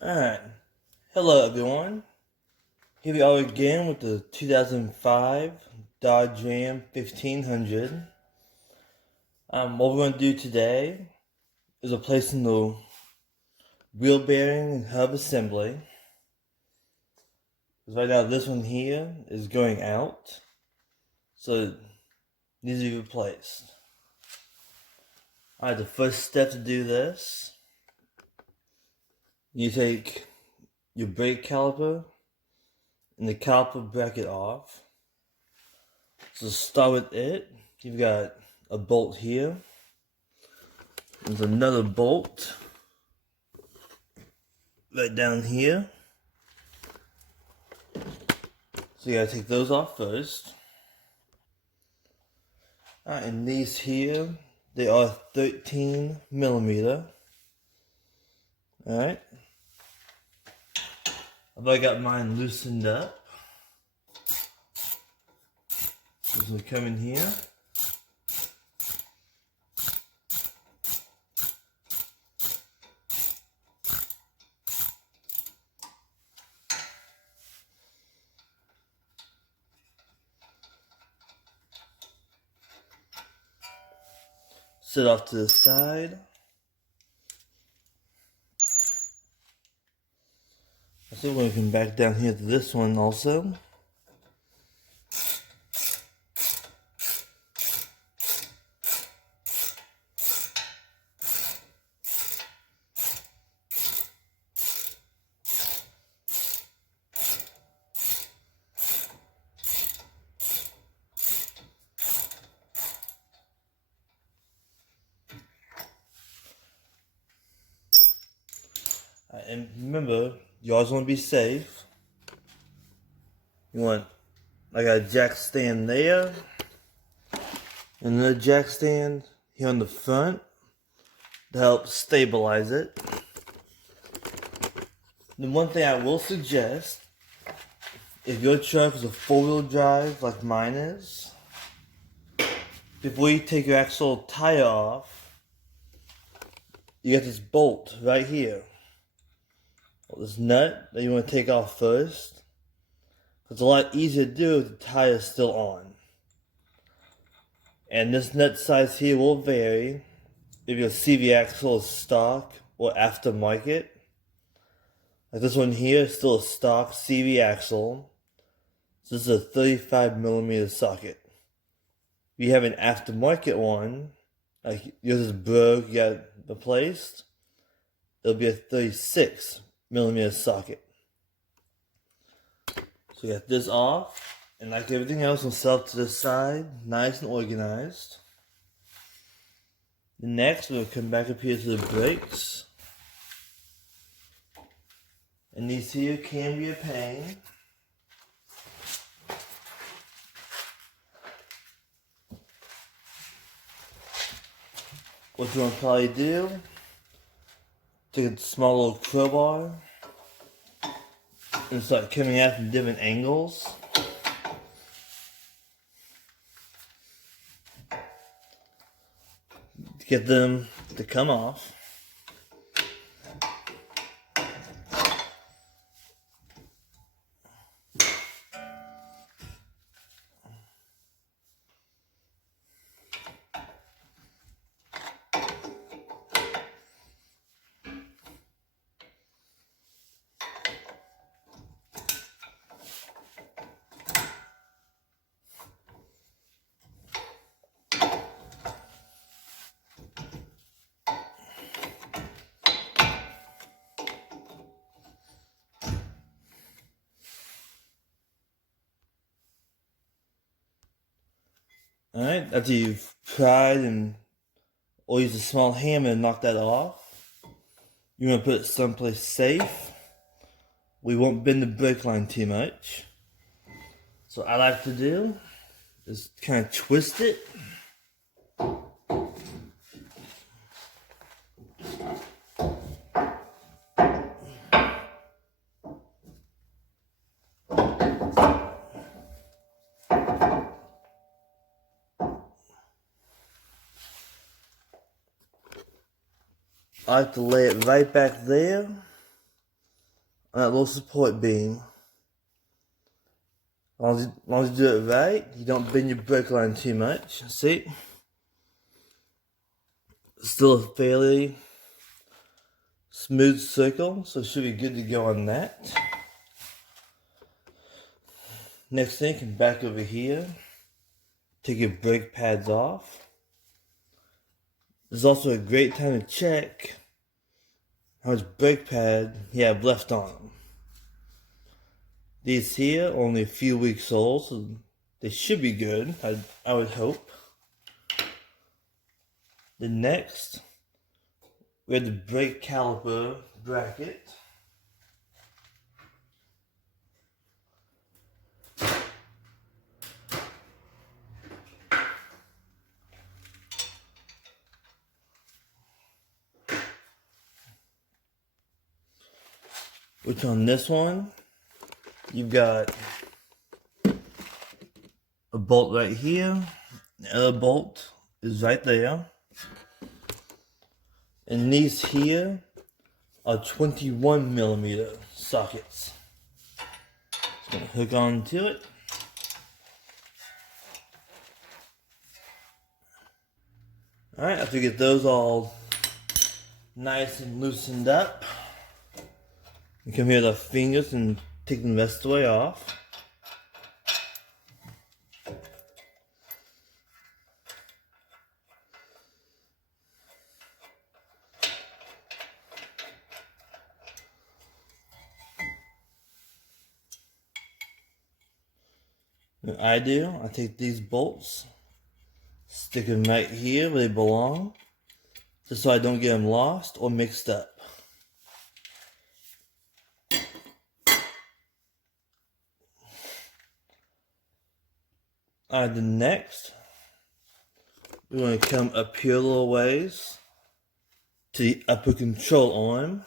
Alright, hello everyone. Here we are again with the 2005 Dodge Ram 1500. What we're going to do today is replacing the wheel bearing and hub assembly. Because right now this one here is going out, so it needs to be replaced. Alright, the first step to do this, you take your brake caliper and the caliper bracket off. So start with it. You've got a bolt here. There's another bolt right down here. So you gotta take those off first. Alright, and these here, they are 13 millimeter. Alright. I've already got mine loosened up. This will come in here. Set off to the side. I think we're going to come back down here to this one also. And remember, you always want to be safe. You want, I got a jack stand there, and another jack stand here on the front to help stabilize it. The one thing I will suggest, if your truck is a four-wheel drive like mine is, before you take your actual tire off, you got this bolt right here. This nut that you want to take off first. It's a lot easier to do if the tire is still on. And this nut size here will vary if your CV axle is stock or aftermarket. Like this one here is still a stock CV axle. So this is a 35 millimeter socket. If you have an aftermarket one, like yours is broke, you got it replaced, it'll be a 36 millimeter socket. So you got this off, and like everything else, will set up to the side, nice and organized. Next, we'll come back up here to the brakes. And these here can be a pain. What you want to probably do, take a small little crowbar and start coming out from different angles. To get them to come off. Alright, after you've pried and or use a small hammer and knock that off, you want to put it someplace safe. We won't bend the brake line too much. So what I like to do is kind of twist it. I like to lay it right back there on that little support beam. As long as you do it right, you don't bend your brake line too much. See? Still a fairly smooth circle, so it should be good to go on that. Next thing, come back over here. Take your brake pads off. This is also a great time to check how much brake pad you have left on them. These here are only a few weeks old, so they should be good, I would hope. Then next, we have the brake caliper bracket. Which on this one, you've got a bolt right here. The other bolt is right there. And these here are 21mm sockets. Just gonna hook on to it. Alright, after you get those all nice and loosened up, you come here with our fingers and take the rest of the way off. What I do, I take these bolts, stick them right here where they belong, just so I don't get them lost or mixed up. Alright, the next, we're going to come up here a little ways to the upper control arm.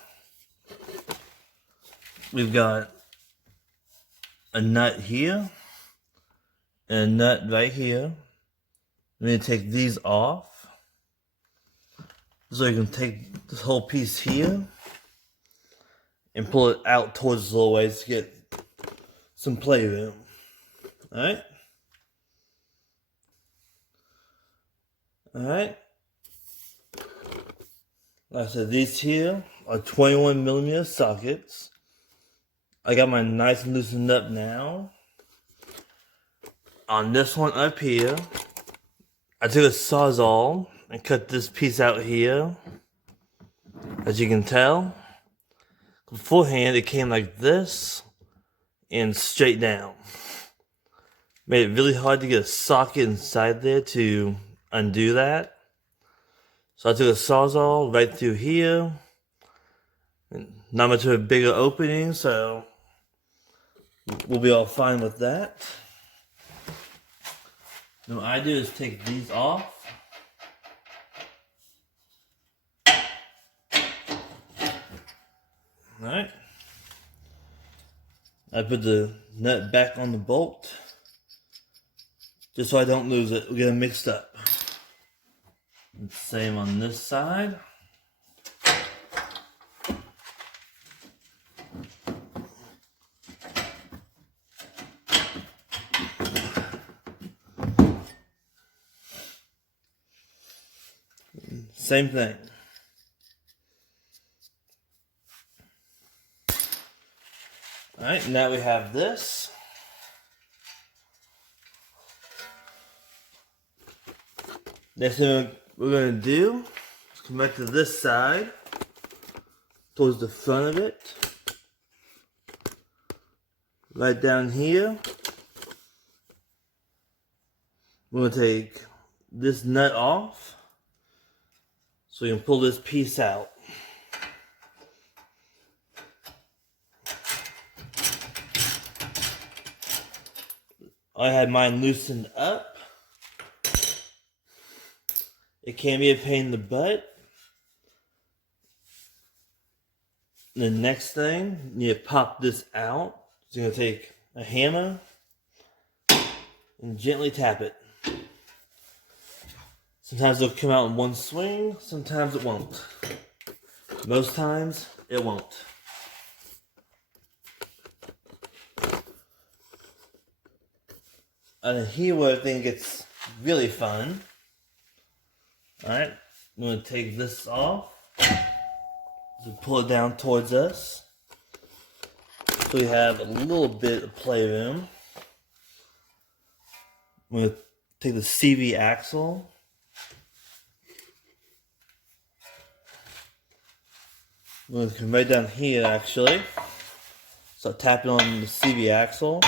We've got a nut here and a nut right here. I'm going to take these off so you can take this whole piece here and pull it out towards the little ways to get some playroom. Alright? Alright. Like I said, these here are 21mm sockets. I got mine nice and loosened up now. On this one up here, I took a Sawzall and cut this piece out here. As you can tell, beforehand it came like this and straight down. Made it really hard to get a socket inside there to undo that. So I took a Sawzall right through here. And not much of a bigger opening, so we'll be all fine with that. Then what I do is take these off. Alright. I put the nut back on the bolt, just so I don't lose it. We'll get it mixed up. Same on this side. Same thing. Alright, now we have this. Next thing we're going to do is come back to this side, towards the front of it. Right down here. We're going to take this nut off, so you can pull this piece out. I had mine loosened up. It can be a pain in the butt. The next thing, you pop this out. So you're going to take a hammer and gently tap it. Sometimes it'll come out in one swing, sometimes it won't. Most times, it won't. And here where everything gets really fun. Alright, I'm going to take this off. So pull it down towards us. So we have a little bit of playroom. I'm going to take the CV axle. I'm going to come right down here actually. So tapping on the CV axle.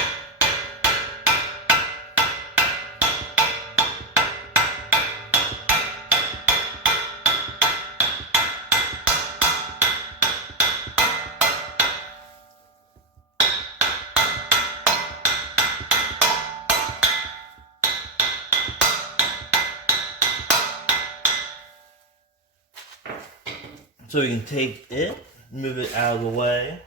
So we can take it, move it out of the way.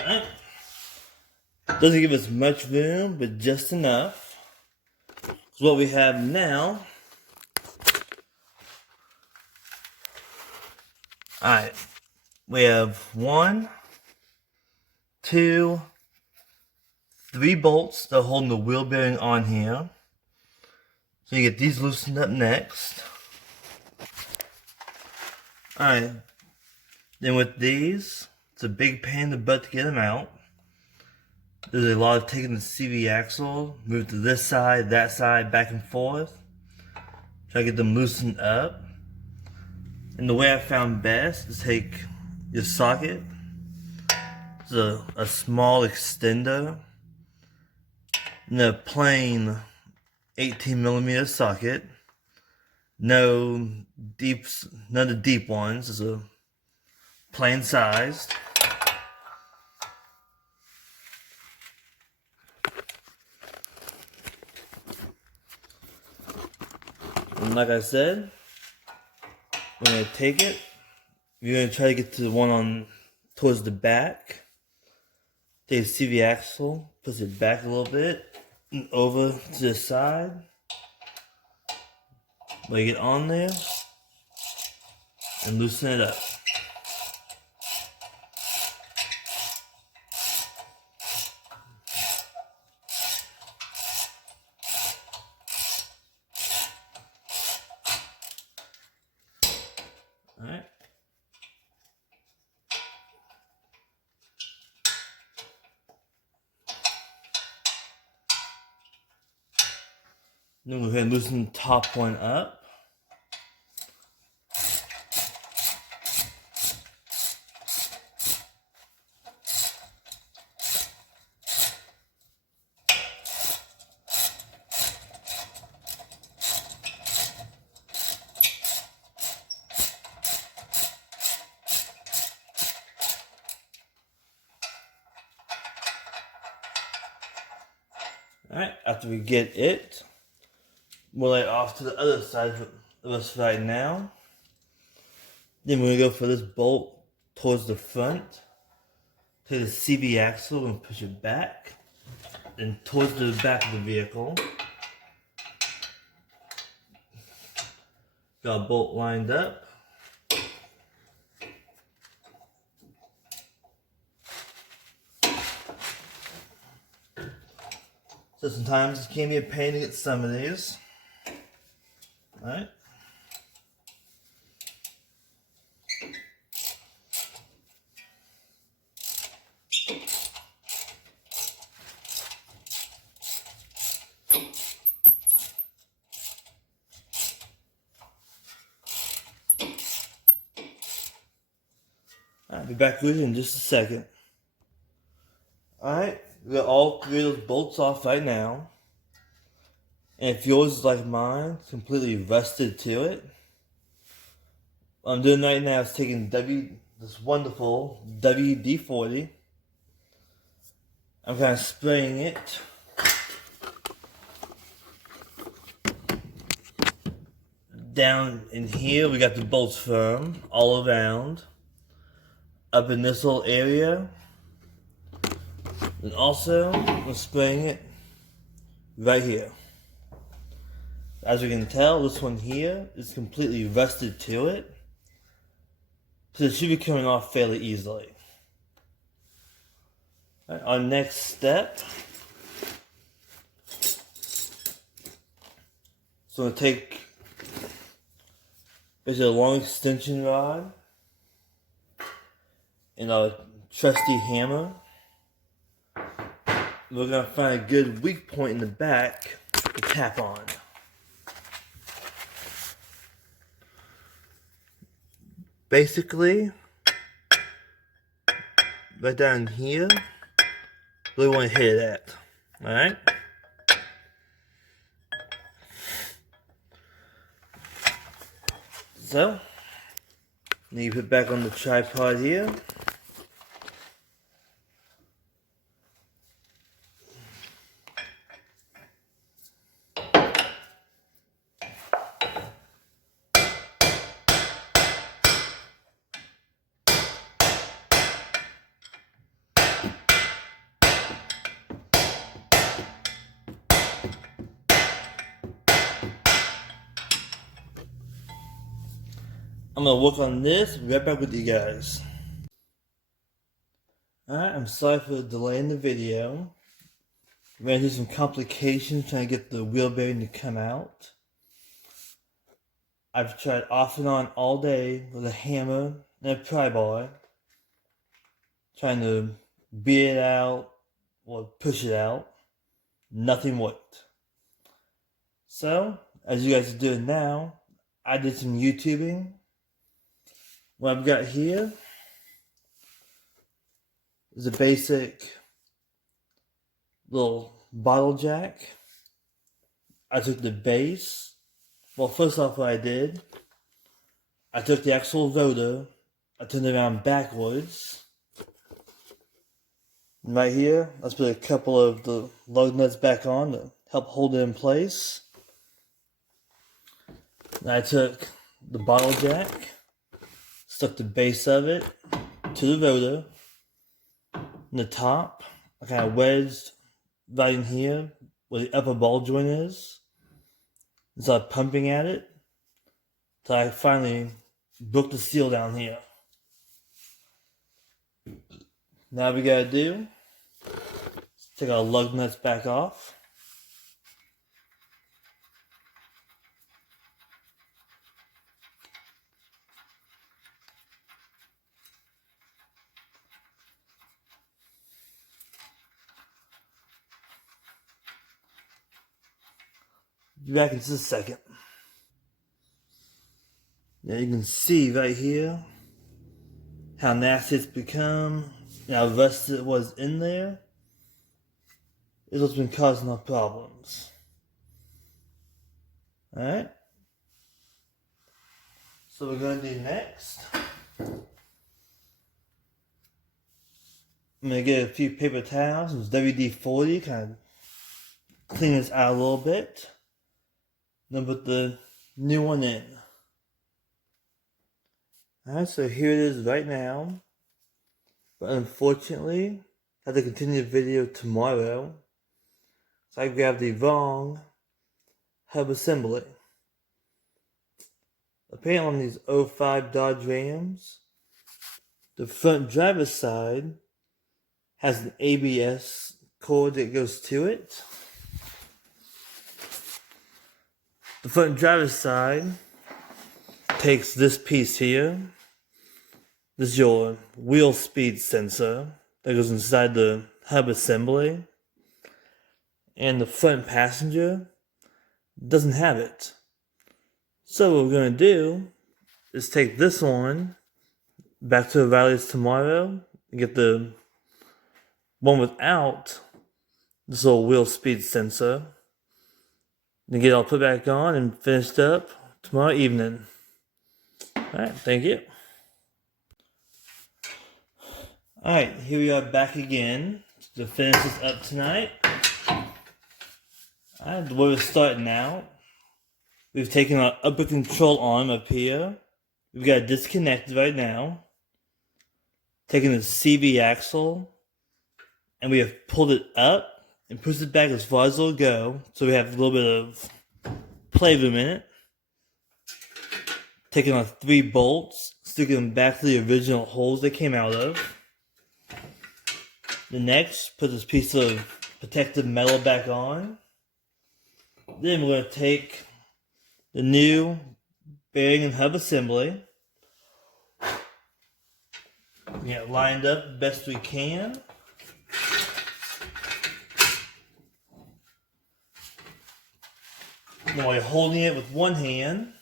Alright. Doesn't give us much room, but just enough. So what we have now. Alright. We have 1, 2, 3 bolts that are holding the wheel bearing on here. So you get these loosened up next. Alright. Then with these, it's a big pain in the butt to get them out. There's a lot of taking the CV axle, move to this side, that side, back and forth. Try to get them loosened up. And the way I found best is take your socket. It's a small extender. And a plain 18mm socket. None of the deep ones. It's a plain sized. And like I said, we're going to take it. You're going to try to get to the one on towards the back. Take the CV axle, push it back a little bit, and over to the side. Lay it on there, and loosen it up. Alright. Then we'll go ahead and loosen the top one up. Alright, after we get it, we'll lay it off to the other side of us right now. Then we're going to go for this bolt towards the front. Take the CV axle and push it back. Then towards the back of the vehicle. Got a bolt lined up. So sometimes it can be a pain to get some of these. Alright. I'll be back with you in just a second. Alright, we got all 3 of those bolts off right now. And if yours is like mine, completely rusted to it, what I'm doing right now is taking this wonderful WD-40. I'm kind of spraying it. Down in here, we got the bolts firm all around. Up in this little area, And also, I'm spraying it right here. As you can tell, this one here is completely rusted to it, so it should be coming off fairly easily. Right, our next step, so I'm going to take a long extension rod and a trusty hammer. We're going to find a good weak point in the back to tap on. Basically, right down here, we want to hit it at. Alright? So, then you put it back on the tripod here. I'm gonna work on this, right back with you guys. Alright, I'm sorry for the delay in the video. Ran into some complications trying to get the wheel bearing to come out. I've tried off and on all day with a hammer and a pry bar, trying to beat it out or push it out. Nothing worked. So, as you guys are doing now, I did some YouTubing. What I've got here is a basic little bottle jack. I took the base. Well, first off, what I did, I took the actual rotor, I turned it around backwards. And right here, let's put a couple of the lug nuts back on to help hold it in place. Then I took the bottle jack, stuck the base of it to the rotor. In the top, I kind of wedged right in here where the upper ball joint is. And started pumping at it till I finally broke the seal down here. Now we gotta do is take our lug nuts back off. Be back in just a second. Now you can see right here how nasty it's become and how rusted it was in there. Is what's been causing our problems. Alright? So we're gonna do next, I'm gonna get a few paper towels with WD-40, kind of clean this out a little bit. Then put the new one in. Alright, so here it is right now. But unfortunately, I have to continue the video tomorrow. So I grabbed the wrong hub assembly. Apparently on these 05 Dodge Rams, the front driver's side has an ABS cord that goes to it. The front driver's side takes this piece here. This is your wheel speed sensor that goes inside the hub assembly. And the front passenger doesn't have it. So what we're going to do is take this one back to O'Reilly's tomorrow and get the one without this little wheel speed sensor. Then get it all put back on and finished up tomorrow evening. Alright, thank you. Alright, here we are back again to finish this up tonight. Alright, the way we're starting out, we've taken our upper control arm up here. We've got it disconnected right now. Taking the CV axle and we have pulled it up and pushed it back as far as it'll go, so we have a little bit of playroom in it. Taking our 3 bolts, sticking them back to the original holes they came out of. The next, put this piece of protective metal back on. Then we're going to take the new bearing and hub assembly. Get it lined up the best we can. Now while you're holding it with one hand,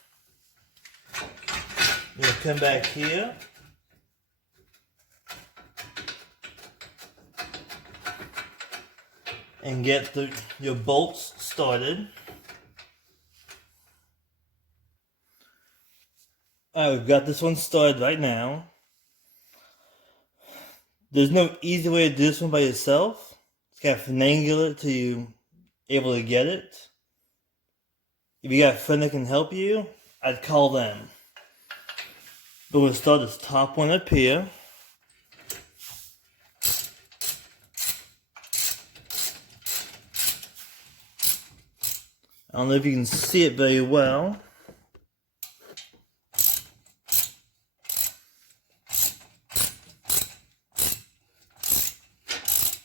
you're going to come back here. And get your bolts started. Alright, we've got this one started right now. There's no easy way to do this one by yourself. It's kind of finagle it till you're able to get it. If you got a friend that can help you, I'd call them. But we'll start this top one up here. I don't know if you can see it very well.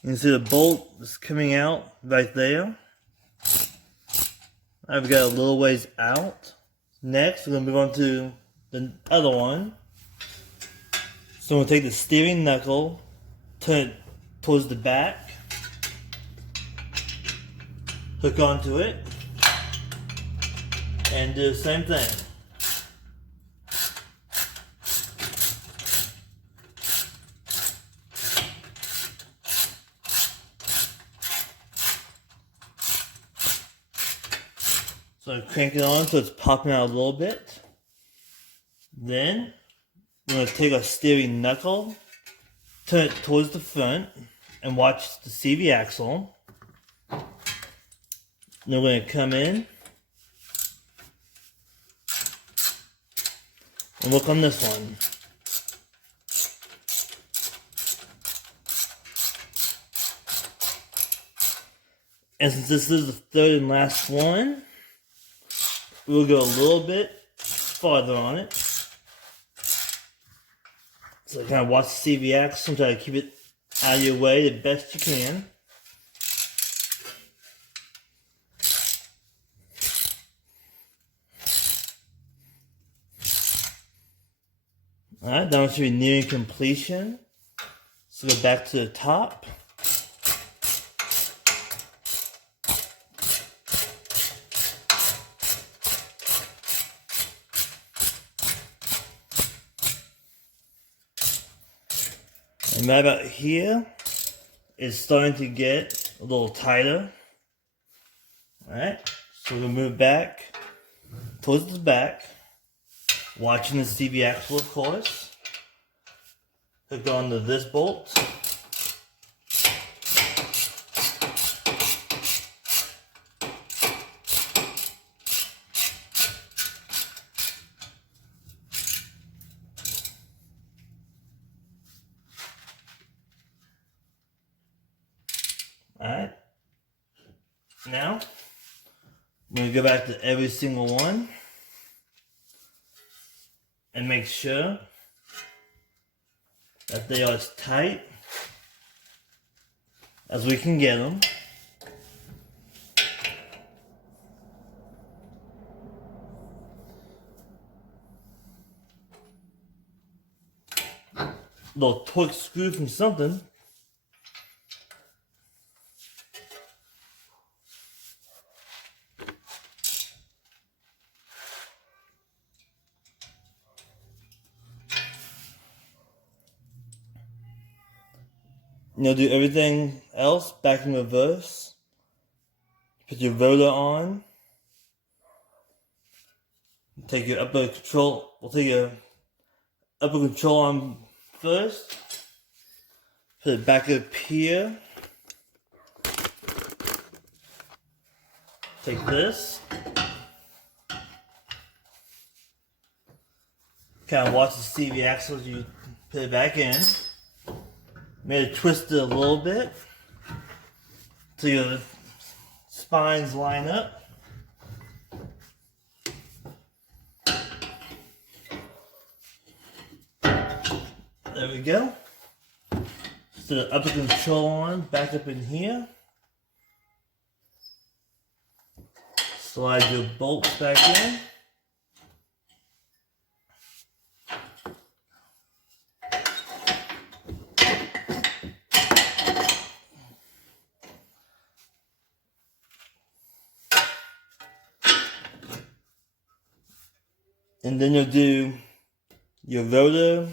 You can see the bolt is coming out right there. I've got a little ways out. Next, we're going to move on to the other one. So we'll take the steering knuckle, turn it towards the back, hook onto it, and do the same thing. So crank it on so it's popping out a little bit. Then we're going to take our steering knuckle, turn it towards the front, and watch the CV axle. Then we're going to come in and look on this one. And since this is the third and last one, we'll go a little bit farther on it. So kind of watch the CV axle and try to keep it out of your way the best you can. Alright, now we should be nearing completion. So go back to the top. And right about here, it's starting to get a little tighter. Alright, so we're going to move back towards the back. Watching the CV axle, of course. Hook on to this bolt. Alright. Now, I'm going to go back to every single one and make sure that they are as tight as we can get them. Little torque screw from something. You'll do everything else back in reverse. Put your rotor on. Take your upper control. We'll take your upper control on first. Put it back up here. Take this. Kind of watch the CV axle as you put it back in. Maybe twist it a little bit so your spines line up. There we go. So the upper control arm back up in here. Slide your bolts back in. And then you'll do your rotor,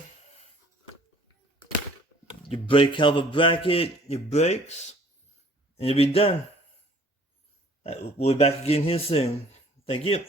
your brake caliper bracket, your brakes, and you'll be done. We'll be back again here soon. Thank you.